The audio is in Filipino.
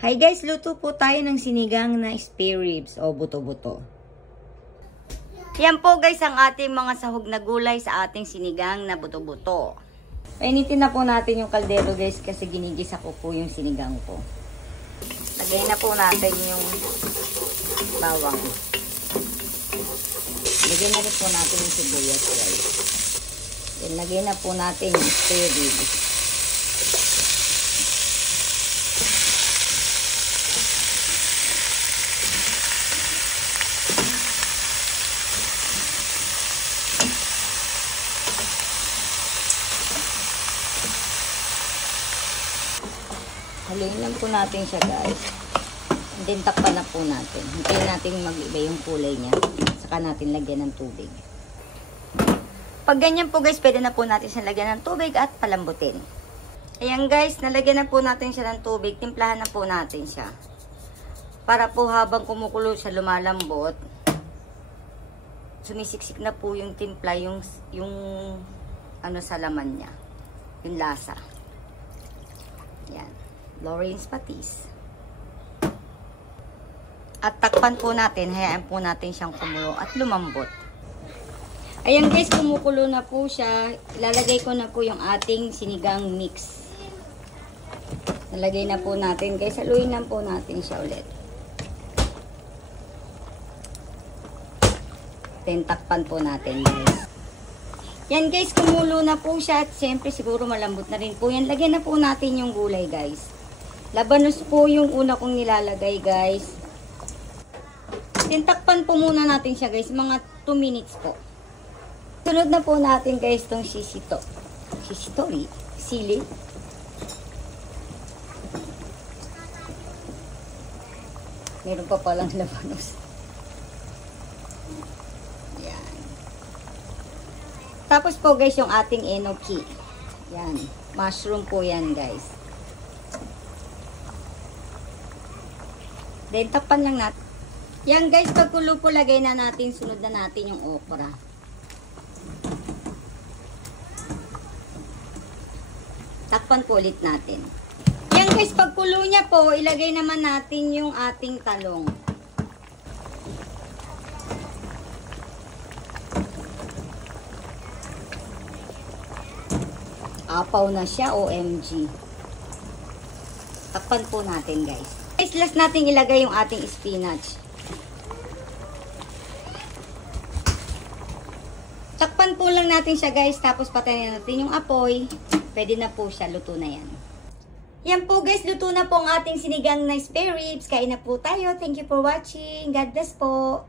Hi guys, luto po tayo ng sinigang na spare ribs o buto-buto. Yan po guys ang ating mga sahog na gulay sa ating sinigang na buto-buto. Painitin na po natin yung kaldero guys kasi ginigisa ko po yung sinigang ko. Lagay na po natin yung bawang. Lagyan na rin po natin yung sibuyas guys. Lagyan na po natin yung spare ribs. Haluin lang po natin siya guys. And then takpan na po natin. Hintayin natin mag-iba yung kulay niya. Saka natin lagyan ng tubig. Pag ganyan po guys, pwede na po natin siya lagyan ng tubig at palambutin. Ayan guys, nalagyan na po natin siya ng tubig. Timplahan na po natin siya. Para po habang kumukulo siya lumalambot, sumisiksik na po yung timpla, yung ano sa laman niya. Yung lasa. Yan. Lawrence patis. At takpan po natin, hayaan po natin siyang kumulo at lumambot. Ayan guys, kumukulo na po siya. Ilalagay ko na po yung ating sinigang mix. Nalagay na po natin guys. Haluin na po natin siya ulit. Then takpan po natin guys. Yan guys, kumulo na po siya at siyempre siguro malambot na rin po yan. Lagyan na po natin yung gulay guys. Labanos po yung una kong nilalagay guys. Then takpan po muna natin siya guys, mga 2 minutes po. Sunod na po natin guys tong sisito. Sili. Meron pa palang labanos. Yan. Tapos po guys yung ating enoki. Yan. Mushroom po yan guys. Then, takpan lang natin. Yan guys, pagkulo po, lagay na natin, sunod na natin yung okra. Takpan po ulit natin. Yan guys, pagkulo niya po, ilagay naman natin yung ating talong. Apaw na siya, OMG. Takpan po natin guys. Guys, last natin ilagay yung ating spinach. Takpan po lang natin siya guys, tapos patayin natin yung apoy. Pwede na po siya, luto na yan. Yan po guys, luto na po ang ating sinigang na spare ribs. Kain na po tayo. Thank you for watching. God bless po.